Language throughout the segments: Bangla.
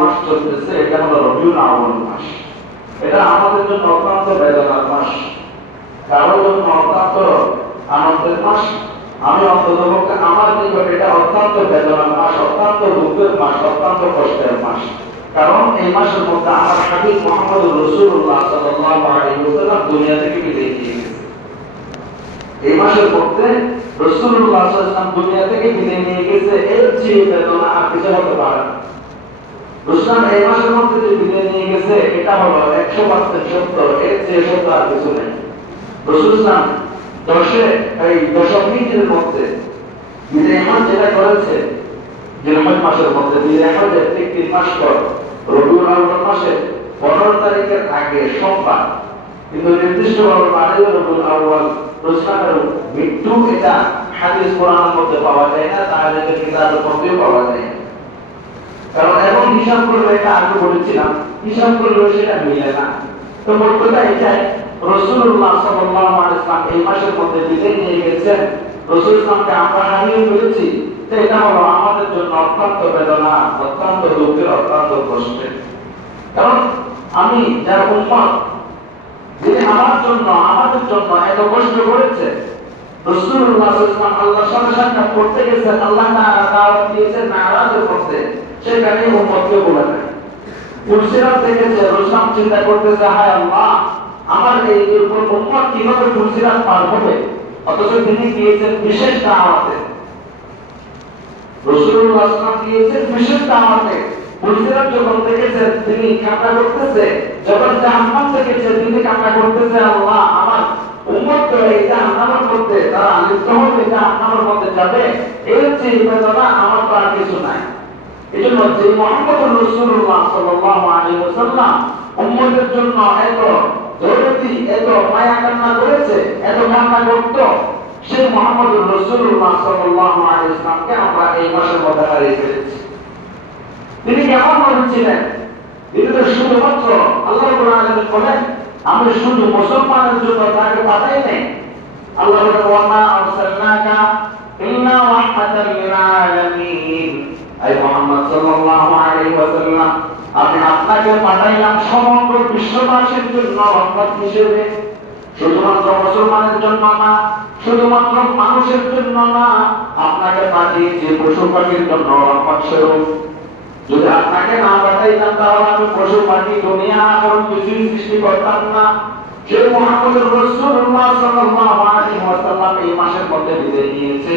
মাস চলতেছে, এটা হলো রবিউল আউয়াল মাস। এটা আমাদের জন্য অত্যন্ত বেদনার মাস। কারোর জন্য অত্যন্ত আনন্দের মাস, আমি অন্ততপক্ষে আমার নিকট এটা অত্যন্ত বেদনার মাস, অত্যন্ত দুঃখের মাস, অত্যন্ত কষ্টের মাস। কারণ এই মাসের মধ্যে আমার হাবিব মোহাম্মদ রসুল্লাহ সাল্লাল্লাহু দুনিয়া থেকে বিদায় নিয়ে গেছে। এই মাসের মধ্যে রসুল্লাহ দুনিয়া থেকে বিদায় নিয়ে গেছে, এর চেয়ে বেদনা আর কিছু হতে পারে না। রসুলাম এই মাসের মধ্যে যে বিদায় নিয়ে গেছে, এটা হলো একশো পার্সেন্ট সত্য, এর চেয়ে সত্য আর কিছু নেই। রসুলাম দশে, এই মিনিটের মধ্যে বিদায় হজ যেটা করেছে জিলহজ মাসের মধ্যে বিদায় হজের ঠিক তিন মাস পর, রবিউল আউয়াল মাসে পনেরো তারিখের আগে সোমবার। কিন্তু নির্দিষ্টভাবে বাড়িও রবিউল আউয়াল রসুলামের মৃত্যু, এটা হাদিস কোরআনের মধ্যে পাওয়া যায় না, তাহলে কিতাবের মধ্যেও পাওয়া যায় না। কারণ এখন হিসাব করলে এটা আগে বলেছিলাম, হিসাব করলেও সেটা মিলে না। তো মোট কথা এটাই, রসুল্লাহ সাল্লাল্লাহু আলাইহি এই মাসের মধ্যে বিদায় নিয়ে গেছেন। রসুল ইসলামকে আমরা হারিয়ে ফেলেছি, তো এটা হলো আমাদের জন্য অত্যন্ত বেদনা, অত্যন্ত দুঃখের, অত্যন্ত কষ্টের। কারণ আমি, যার উম্মত যিনি আমার জন্য, আমাদের জন্য এত কষ্ট করেছে, রসুল্লাহ সাল্লাল্লাহু আল্লাহর সাথে সাক্ষাৎ করতে গেছেন, আল্লাহ তাআলা দাওয়াত দিয়েছেন মেরাজের মধ্যে। সেখানে উম্মতকে বলে দেয়। দেখেছে রসুলাম চিন্তা করতেছে হায় আল্লাহ, আমার এই উম্মত কীভাবে কুরসিরাত পার হবে? অথচ তিনি গিয়েছেন বিশেষ দাওয়াতে। করতেছে, যখন তিনি আমার যাবে। আমার কিছু নাই। এজন্য যে রসুল্লাহ সাল্লাল্লাহু আলাইহি ওয়াসাল্লাম উম্মতের জন্য এত এত মায়া কান্না করেছে, এত কান্না করত সেই রসুল্লাহ সাল্লাল্লাহু আলাইহি ওয়াসাল্লামকে আমরা এই মধ্যে হারিয়ে ফেলেছি? তিনি কেমন মানুষ ছিলেন? তিনি তো শুধুমাত্র আল্লাহ বলেন, আমি শুধু মুসলমানের জন্য তাকে পাঠাই নাই। আল্লাহ আরসালনাকা ইল্লা লিল আলামিন। আই মুহাম্মদ সাল্লাল্লাহু আলাইহি ওয়াসাল্লাম, আমি আপনাকে পাঠাইলাম সমগ্র বিশ্ববাসীর জন্য রহমত হিসেবে। শুধুমাত্র মুসলমানের জন্য না, শুধুমাত্র মানুষের জন্য না, আপনাকে পাঠিয়েছি পশু পাখির জন্য রহমত স্বরূপ। যদি আপনাকে না পাঠাইতাম তাহলে আমি পশু পাখি দুনিয়া এবং কিছুই সৃষ্টি করতাম না। যে মোহাম্মদ রাসূলুল্লাহ সাল্লাল্লাহু আলাইহি ওয়াসাল্লাম এই মাসের মধ্যে বিদায় নিয়েছে।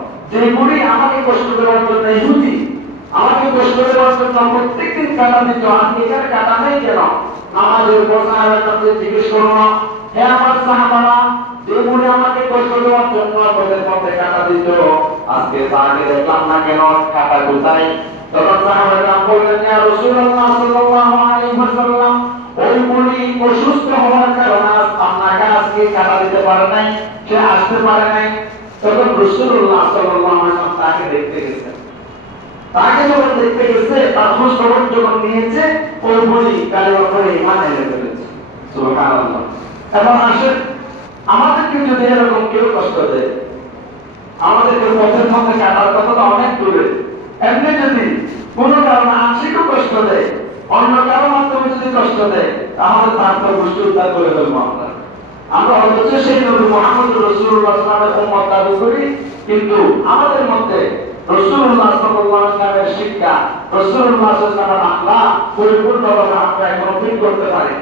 যে বুড়ি আমাকে কষ্ট দেওয়ার জন্য ইহুদি আমাকে কষ্ট দেওয়ার জন্য প্রত্যেকদিন কাটা দিত আজকে এখানে কাটা নেই কেন? নামাজের বসার কাছে জিজ্ঞেস করল হে আমার সাহাবারা, যে আমাকে কষ্ট দেওয়ার জন্য পথের মধ্যে কাটা দিত, আজকে তাকে দেখলাম না কেন? কাটা কোথায়? তখন সাহাবারা বললেন, ইয়া রাসূলুল্লাহ সাল্লাল্লাহু আলাইহি ওয়াসাল্লাম, ওই বুড়ি অসুস্থ হওয়ার কারণে আপনাকে আজকে কাটা দিতে পারে নাই, সে আসতে পারে নাই। তখন আলাইহি ওয়াসাল্লাম তাকে দেখতে গেছেন। তাকে যখন দেখতে গেছে তার খোঁজ যখন নিয়েছে কালেমা করে ইমান এনে ফেলেছে। এখন আসেন, আমাদেরকে যদি এরকম কেউ কষ্ট দেয়, আমাদেরকে পথের মধ্যে কাটার কথা তো অনেক দূরে। এমনি যদি কোনো কারণে আংশিকও কষ্ট দেয়, অন্য কারও মাধ্যমে যদি কষ্ট দেয়, তাহলে তার তো গোষ্ঠী উদ্ধার করে ফেলব আমরা। আমরা অথচ সেই নবী মোহাম্মদ রসুল্লাহ সাল্লামের উম্মত দাবি করি কিন্তু আমাদের মধ্যে রসুল্লাহ সাল্লাল্লাহু আলাইহি ওয়াসাল্লামের শিক্ষা রসুল্লাহ সাল্লামের আখলাক পরিপূর্ণভাবে আমরা এখনো ফিল করতে পারি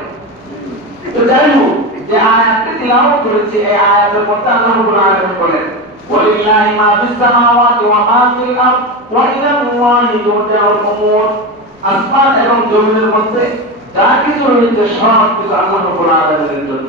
তো যাই হোক যে আয়াতটি তিলাওয়াত করেছি এই আয়াতের মধ্যে আল্লাহ রাব্বুল আলামিন বলেন ولله ما في السماوات وما في الأرض وإلى الله ترجع الأمور আসমান এবং জমিনের মধ্যে যা কিছু রয়েছে সব কিছু আল্লাহ রাব্বুল আলামিনের জন্য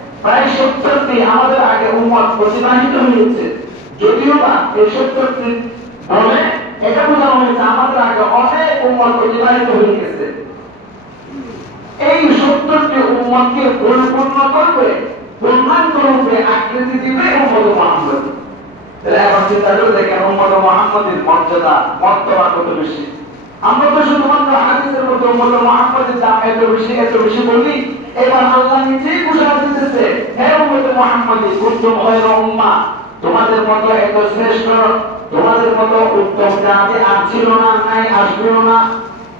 প্রায় সত্তরটি আমাদের আগে উম্মত প্রতিবাহিত হয়েছে। যদিও বা এই সত্তরটি এটা বোঝানো হয়েছে আমাদের আগে অনেক প্রতিবাহিত হয়ে গেছে। এই সত্তরটি উম্মতকে পরিপূর্ণ করবে পূর্ণাঙ্গ রূপে আকৃতি দিবে উম্মত মোহাম্মদ। তাহলে এখন চিন্তা করে দেখেন উম্মত মোহাম্মদের মর্যাদা মর্তবা কত বেশি? আমরা তো শুধুমাত্র হাদিসের মধ্যে উম্মত মোহাম্মদের দাম এত বেশি এত বেশি বলি এবার আল্লাহ নিজেই ঘোষণা দিতেছে, হে উম্মত মোহাম্মদি কুনতুম খায়রা উম্মাহ তোমাদের মতো এত শ্রেষ্ঠ, তোমাদের মতো উত্তম জাতি আর ছিল না, নাই, আসবেও না।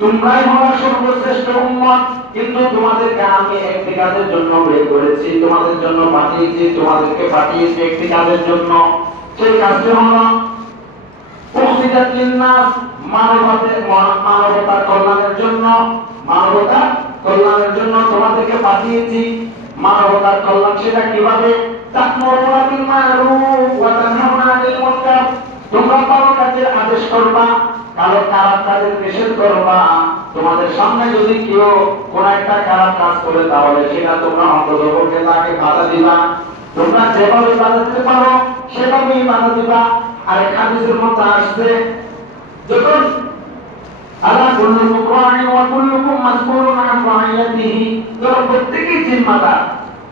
তোমরাই হলো সর্বশ্রেষ্ঠ উম্মত কিন্তু তোমাদেরকে আমি একটি কাজের জন্য বের করেছি, তোমাদের জন্য পাঠিয়েছি, তোমাদেরকে পাঠিয়েছি একটি কাজের জন্য। সেই কাজটি হলো, উখরিজাত লিন-নাস মানবতার কল্যাণের জন্য মানবতার কল্যাণের জন্য তোমাদেরকে পাঠিয়েছি। মানবতার কল্যাণ সেটা কীভাবে? তোমাদের সামনে যদি কেউ কোন একটা কাজ করে, তাহলে সেটা তোমরা অন্ততপক্ষে তাকে বাধা দিবা। তোমরা যেভাবে বাধা দিতে পারো, সেভাবেই বাধা দিবা। আর হাদিসের মধ্যে আসছে যখন আলা কুল্লুকুম রাইন ওয়া কুল্লুকুম মাসউলুন আন রাইয়াতিহি। তোমরা প্রত্যেকেই জিম্মাদার।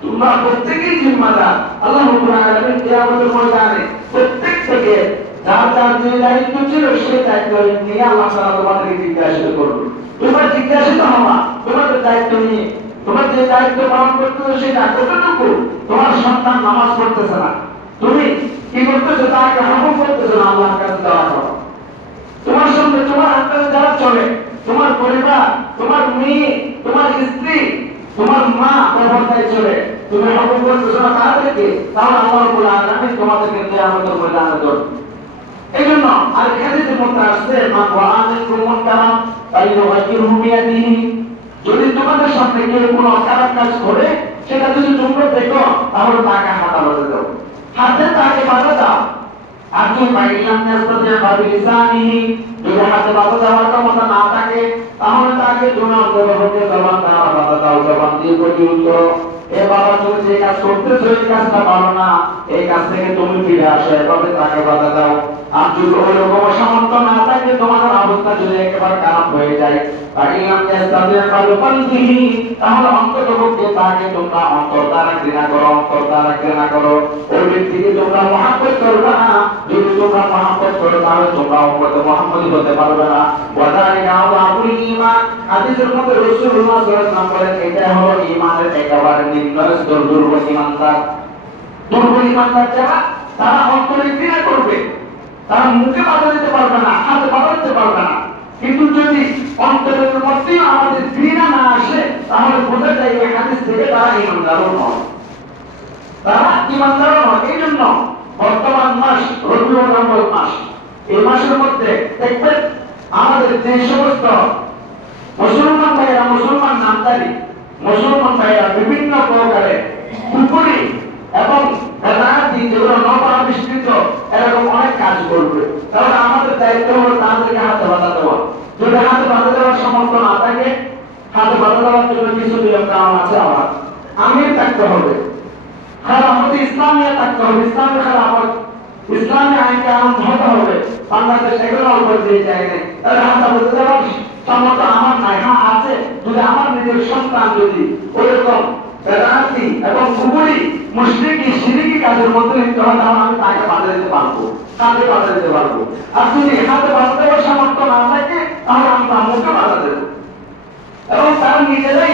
তোমরা প্রত্যেকেই জিম্মাদার। আল্লাহ রাব্বুল আলামিন কিয়ামতের ময়দানে প্রত্যেক থেকে যার যার যে দায়িত্ব ছিল সেই দায়িত্ব নিয়ে আল্লাহ তাআলা তোমাদেরকে জিজ্ঞাসিত করবে। তোমরা জিজ্ঞাসিত হবা, তোমাদের দায়িত্ব নিয়ে। তোমার যে দায়িত্ব পালন করতেছো, সেটা কতটুকু? তোমার সন্তান নামাজ পড়তেছে না। তুমি কি করতেছো? তাকে হুকুম করতেছো না আল্লাহর কাছে দেওয়া তোমার সঙ্গে তোমার আত্মারে যারা চলে, তোমার পরিবার, তোমার মেয়ে, তোমার স্ত্রী, তোমার মা ব্যবস্থায় চলে, তুমি হুকুম করতেছো না তাদেরকে তাহলে আল্লাহ রাব্বুল আলামিন তোমাদেরকে কিয়ামতের ময়দানে ধরবে এই জন্য আর হাদিসের মধ্যে আসছে মান ওয়াআমিন কুমুন কালাম তাই ইউগাইরু বিয়াদিহি। যদি তোমাদের সামনে কেউ কোনো খারাপ কাজ করে, সেটা যদি তোমরা দেখো, তাহলে তাকে হাতা বাধা দাও। আর তুমি পাইলাম নাস্তাতে ভাবি লিসানিহি যদি হাতে বাধা দেওয়ার ক্ষমতা না থাকে তাহলে তাকে তুমি অন্তর্ভুক্ত জবান দ্বারা বাধা দাও জবান দিয়ে প্রতিরোধ করো এ বাবা তুমি যে কাজ করতেছো, এই কাজটা পারো না। এই কাজ থেকে তুমি ফিরে আসো, এভাবে তাকে বাধা দাও। আর যদি ওইরকম সামর্থ্য না থাকে, তোমাদের অবস্থা যদি একেবারে খারাপ হয়ে যায় ভালো তাহলে তাকে তোমরা করো যদি তোমরা মহাব্বত করো তাহলে তোমরা উম্মত মুহাম্মদী হতে পারবে না। ওয়াদালিকা আযাবুল ঈমান। হাদিসের মধ্যে রাসূলুল্লাহ সাল্লাল্লাহু আলাইহি ওয়াসাল্লাম হলো ঈমানের একেবারে নিম্ন স্তর দুর্বল ঈমানদার। দুর্বল ঈমানদার যারা, তারা অন্তরে ঘৃণা করবে। তারা মুখে বাধা দিতে পারবে না, হাতে বাধা দিতে পারবে না। কিন্তু যদি অন্তরের মধ্যে আমাদের ঘৃণা না আসে, তাহলে বোঝা যায় এই হাদিস থেকে তারা ঈমানদারও নয়। তারা ইমানদার নয় এই জন্য বর্তমান মাস রবিউল আউয়াল মাস। এই মাসের মধ্যে দেখবেন আমাদের যে সমস্ত মুসলমান ভাইয়েরা মুসলমান নামদারি, মুসলমান ভাইয়েরা বিভিন্ন প্রকারে কুপুরি এবং বেদাতি যেগুলো নবাবিষ্কৃত এরকম অনেক কাজ করবে। তাহলে আমাদের দায়িত্ব হলো তাদেরকে হাতে বাধা দেওয়া। যদি হাতে বাধা দেওয়ার সমর্থ না থাকে, হাতে বাধা দেওয়ার জন্য কিছু নিয়ম আছে আমার। আমির থাকতে হবে। খেলাফত ইসলামিয়া থাকতে হবে, ইসলামী খেলাফত, ইসলামী আইন কানুন হতে হবে। বাংলাদেশ এগুলো অল্প দিয়ে যায় নেই। তাহলে হাত বলতে দেওয়ার সামর্থ্য আমার নাই। হ্যাঁ আছে। যদি আমার নিজের সন্তান যদি ওইরকম বেদান্তি এবং কুকুরি মুসলিকি সিরিকি কাজের মধ্যে লিপ্ত হয়, তাহলে আমি তাকে বাধা দিতে পারব। কাজে বাধা দিতে পারব? আর যদি হাতে বাধা দেওয়ার না থাকে, তাহলে আমি তার মুখে বাধা দেবো। এবং তারা নিজেরাই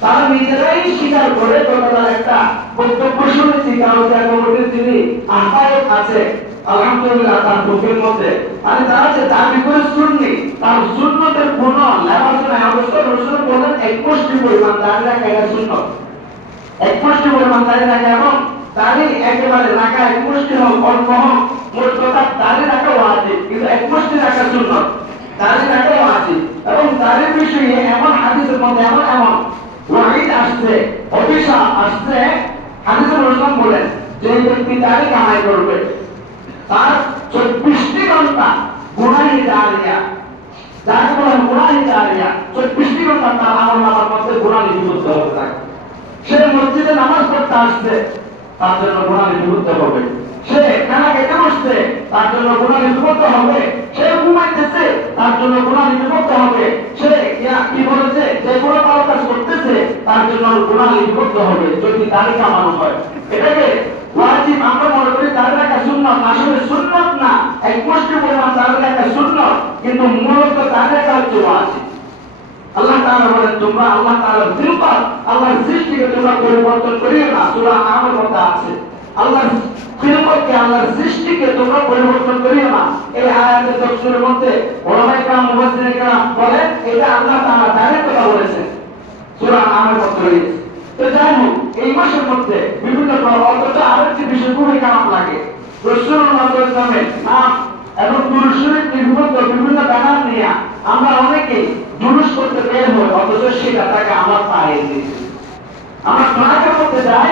তারা নিজেরাই স্বীকার করে গতকাল একটা বক্তব্য শুনেছি কাউন্সিল কমিটির আহ্বায়ক আছে আলহামদুলিল্লাহ, তার বুকের মধ্যে। মানে তারা শূন্যতের কোন লেবাসনায় অবশ্য রসুল বলেন একুশটি পরিমাণ দাঁড়িয়ে রাখা এটা শূন্য একুশটি পরিমাণ দাঁড়িয়ে রাখা এবং দাঁড়িয়ে একেবারে রাখা একুশটি হোক, অল্প হোক, মোট কথা দাঁড়িয়ে রাখা আছে কিন্তু একুশটি রাখা শূন্য দাড়িটাকে ওয়াজিব। এবং দাড়ির বিষয়ে এমন হাদিসের মধ্যে এমন এমন ওয়াহিদ আসছে অভিশাপ আসছে, হাদিসুল ইসলাম বলেন যে ব্যক্তি দাড়ি কামাই করবে। তার চব্বিশটি ঘণ্টা গুণাই দাঁড়িয়া যাকে বলে গুণাই দাঁড়িয়া চব্বিশটি ঘণ্টা তার আমল নামার মধ্যে গুণা লিপিবদ্ধ হতে থাকে। সে মসজিদে নামাজ পড়তে আসছে, তার জন্য গুণা লিপিবদ্ধ হবে সে খানা খেতে বসছে তার জন্য গুণা লিপিবদ্ধ হবে। সে ঘুমাইতেছে, তার জন্য গুণা লিপিবদ্ধ হবে। সে কি বলেছে? যে কোনো ভালো কাজ করতেছে, তার জন্য গুণা লিপিবদ্ধ হবে, যদি দাড়ি কামানো হয়। এটাকে ওয়াজিব, আমরা মনে করি দাড়ি রাখা সুন্নত আসলে সুন্নত না। এক মুষ্টি পরিমাণ দাড়ি রাখা সুন্নত, কিন্তু মূলত ওয়াজিব। আল্লাহ তাআলা বলেন, তোমরা আল্লাহ তাআলার সিফাত আল্লাহর সৃষ্টিকে তোমরা পরিবর্তন করিও না। সূরা আনামের মধ্যে আছে। আল্লাহর সিফাতকে আল্লাহর সৃষ্টিকে তোমরা পরিবর্তন করিও না এই আয়াতের তফসিলের মধ্যে ওলামায়ে کرام মুফাসসিরিনে کرام বলেন এটা আল্লাহ তাআলা ডাইরেক্ট কথা বলেছেন সূরা আনামের মধ্যে রয়েছে তো যাই হোক এই মাসের মধ্যে বিভিন্ন অথচ আরেকটি বিষয় খুবই খারাপ লাগে রাসূলুল্লাহ সাল্লাল্লাহু আলাইহি ওয়াসাল্লামের নাম এবং পুরুষের বিভিন্ন বিভিন্ন ব্যানার নিয়ে আমরা অনেকেই জুলুস করতে বের হই অথচ সেটা তাকে আমার পায়ে দিয়েছে আমরা ক্লাসের মধ্যে যাই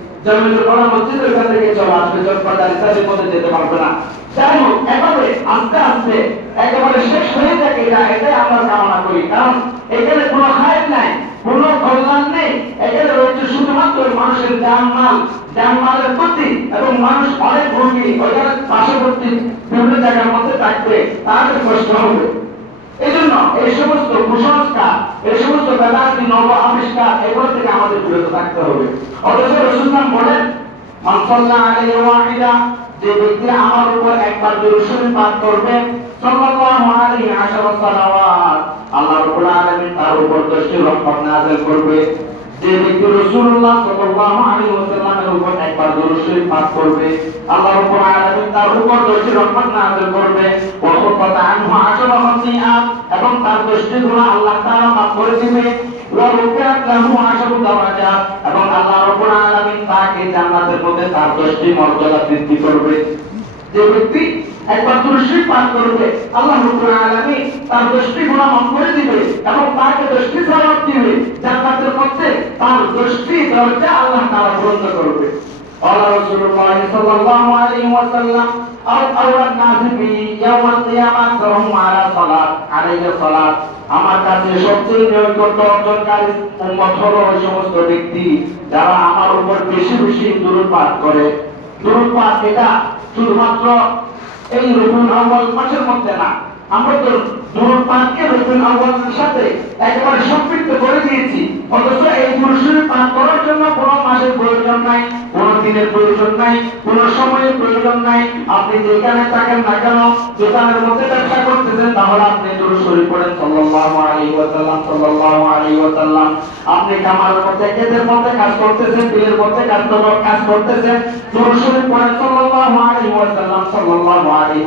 কামনা করি। কারণ এখানে কোনো খায়ের নাই, কোনো কল্যাণ নেই। এখানে রয়েছে শুধুমাত্র মানুষের যান মাল প্রতি এবং মানুষ অনেক ভোগী ওইখানে পার্শ্ববর্তী বিভিন্ন জায়গার মধ্যে থাকবে, তাদের কষ্ট হবে। এই জন্য এই সমস্ত কুসংস্কার, এই সমস্ত বেদাতি নব আবিষ্কার এগুলো থেকে আমাদের বিরত থাকতে হবে। অথচ রসুলাম বলেন মানসল্লাহ আলী ওয়াহিদা যে ব্যক্তি আমার উপর একবার দুরূদ পাঠ করবে আল্লাহ তার উপর দশটি রহমত নাযিল করবে। যে রাসূলুল্লাহ সাল্লাল্লাহু আলাইহি ওয়াসাল্লামের উপর একবার দরুদ শরীফ পাঠ করবে। আল্লাহ রাব্বুল আলামিন তার উপর দশটি রহমত নাযিল করবে। ওয়া খুফাতা আনহু আশরা খাতিআত এবং তার দশটি গুনাহ আল্লাহ তাআলা মাফ করে দিবে। ওয়া রুকাত লাহু আশরু দারাজাত এবং আল্লাহ রাব্বুল আলামিন তাকে জান্নাতের মধ্যে তার দশটি মর্যাদা বৃদ্ধি করবে। যে ব্যক্তি একবার তুলসী পান করবে আল্লাহ রাব্বুল আলামিন তার দশটি গুনাহ মাফ করে দিবে এবং তাকে দশটি সওয়াব দিবে জান্নাতের মধ্যে তার দশটি দরজা আল্লাহ তাআলা পূরণ করবে قال رسول الله صلى الله عليه وسلم أو أولى الناس بي يوم القيامة فهم على صلاة عليه صلاة আমার কাছে সবচেয়ে নৈকট্য অর্জনকারী উম্মত হলো ওই সমস্ত ব্যক্তি যারা আমার উপর বেশি বেশি দূরত পাঠ করে দূরত পাঠ এটা শুধুমাত্র এই রবিউল আউয়াল মাসের মধ্যে না আমরা তো রবিউল আউয়ালের সাথে সম্পৃক্ত করে দিয়েছি। অথচ এই পাঠ করার জন্য কোনো মাসের প্রয়োজন নাই, কোনো দিনের প্রয়োজন নাই, কোনো সময়ের প্রয়োজন নাই। আপনি যেখানে থাকেন না কেন, দোকানের মধ্যে ব্যবসা করতেছেন, তাহলে আপনি পড়েন। ওয়াসাল্লাম ওয়াসাল্লাম। আপনি মধ্যে ক্ষেতের মধ্যে কাজ করতেছেন, বিলের মধ্যে কাজ কাজ করতেছেন, দূর শরীর পড়েন, সাল্লাল্লাহু আলাইহি ওয়াসাল্লাম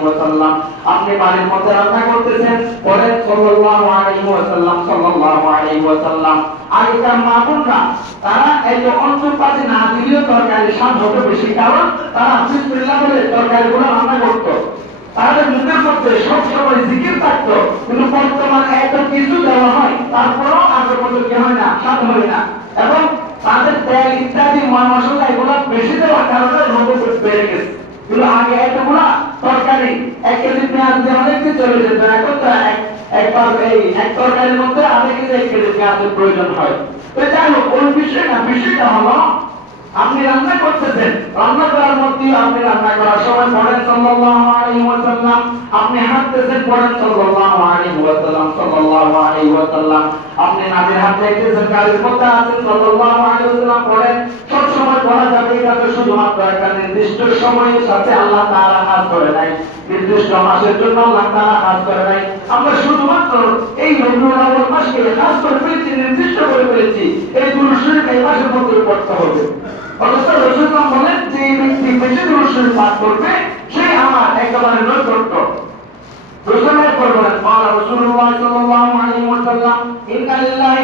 ওয়াসাল্লাম। আপনি বাড়ির মধ্যে রান্না করতেছেন পড়েন সাল্লাল্লাহু আলাইহি ওয়াসাল্লাম, সাল্লাল্লাহু আলাইহি ওয়াসাল্লাম। আগেকার মা বোনরা তারা এই যে অন্তর্পাতি না দিলেও তরকারি স্বাদ হতো বেশি, কারণ তারা বিসমিল্লাহ বলে তরকারিগুলো রান্না করতো। তাদের মুখের মধ্যে সব সময় জিকির থাকতো, কিন্তু বর্তমানে এত কিছু দেওয়া হয়, তারপরেও আগের মতো কি হয় না, স্বাদ হয় না। এবং তাদের তেল ইত্যাদি ময় মশলা এগুলো বেশি দেওয়ার কারণে রোগ বেড়ে গেছে। কিন্তু আগে এতগুলা তরকারি এক কেজি পেঁয়াজ দিয়ে অনেক চলে যেত এখন তো এক এই এক তরকারির মধ্যে আধা কেজি, এক কেজি পেঁয়াজের প্রয়োজন হয়। তো যাই হোক, ওই বিষয় না বিষয়টা হলো, আপনি রান্না করতেছেন, রান্না করার মধ্যে আপনি রান্না করার সময় পড়েন সাল্লাল্লাহু আলাইহি ওয়াসাল্লাম, আপনি হাঁটতেছেন পড়েন সাল্লাল্লাহু আলাইহি ওয়াসাল্লাম, সাল্লাল্লাহু আলাইহি ওয়াসাল্লাম। আপনি নাজের হাত চাইতেছেন গাড়ির মধ্যে আছেন, সাল্লাল্লাহু আলাইহি ওয়াসাল্লাম পড়েন সময় বলা যাবে, এটা তো শুধুমাত্র একটা নির্দিষ্ট সময়ের সাথে আল্লাহ তারা কাজ করে নাই। নির্দিষ্ট মাসের জন্য আল্লাহ তারা কাজ করে নাই। আমরা শুধুমাত্র এই রবিউল মাসকে কাজ করে ফেলেছি, নির্দিষ্ট করে ফেলেছি। এই পুরুষের এই মাসের মধ্যে করতে হবে। অথচ রসুলাম বলেন যে ব্যক্তি বেশি পাঠ করবে, সে আমার একেবারে নৈকট্য। রসুলের আল্লাহ রসুল্লাহ সাল্লাল্লাহু আলাইহি ওয়াসাল্লাম, ইন্না লিল্লাহি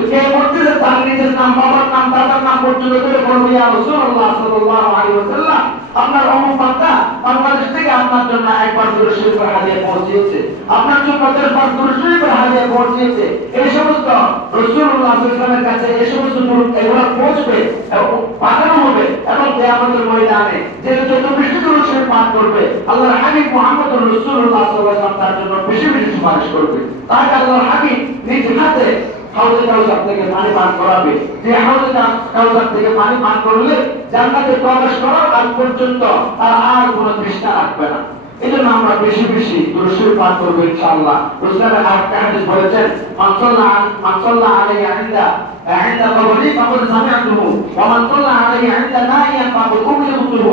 তো কে পড়তেছে তার নিজের নাম, বাবার নাম, দাদার নাম পর্যন্ত করে বলবে রাসূলুল্লাহ সাল্লাল্লাহু আলাইহি ওয়াসাল্লাম আপনার অমুক বাংলাদেশ থেকে আপনার জন্য একবার দুরূদ শরীফের হাদিয়া পৌঁছিয়েছে। আপনার জন্য দশবার দুরূদ শরীফের হাদিয়া পৌঁছিয়েছে। এই সমস্ত আলাইহি ওয়াসাল্লামের কাছে এই সমস্ত এগুলো পৌঁছবে পাঠানো হবে এবং কিয়ামতের ময়দানে যে যত বেশি দুরূদ শরীফ পাঠ করবে, আল্লাহর হাবিব সাল্লাল্লাহু আলাইহি ওয়াসাল্লাম তার জন্য বেশি বেশি সুপারিশ করবে। তাকে আল্লাহর হাবিব নিজ হাতে হাউজে কাউসার থেকে পানি পান করাবে। যে হাউজে কাউসার থেকে পানি পান করলে জান্নাতে প্রবেশ পর্যন্ত তার আর তৃষ্ণা রাখবে না। এই জন্য আমরা বেশি বেশি দুরুসুর পান করব ইনশাআল্লাহ। রসুলের আরেকটা হাদিস বলেছেন মানসাল্লাহ মানসাল্লাহ আলাইহি আহিন্দা আহিন্দা কবরি ফাকাদ সামিআতুহু, ওয়া মানসাল্লাহ আলাইহি আহিন্দা নাইয়ান ফাকাদ উমিরতুহু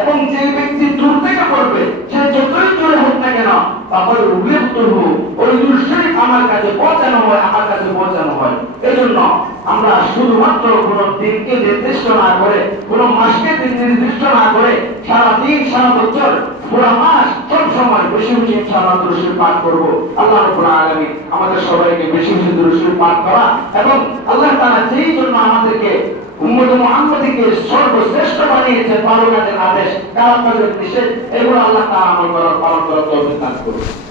এবং যে ব্যক্তি দূর থেকে পড়বে সে যতই দূরে হোক না কেন তারপরে উল্লেখ করব ওই দুঃশরীফ আমার কাছে পৌঁছানো হয় আমার কাছে পৌঁছানো হয় এই আমরা শুধুমাত্র কোনো দিনকে নির্দিষ্ট না করে কোনো মাসকে নির্দিষ্ট না করে সারা দিন সারা বছর পুরো মাস সব সময় বেশি বেশি ইনশাআল্লাহ দুরুশরীফ পাঠ করব আল্লাহ রাব্বুল আলামিন আমাদের সবাইকে বেশি বেশি দুরুশরীফ পাঠ করা এবং আল্লাহ তাআলা যেই জন্য আমাদেরকে সর্বশ্রেষ্ঠ বানিয়েছে পালনের আদেশ। কালাম নিষেধ, এগুলো আল্লাহ তারা আমল করার পালন করার তৌফিক দান করুন।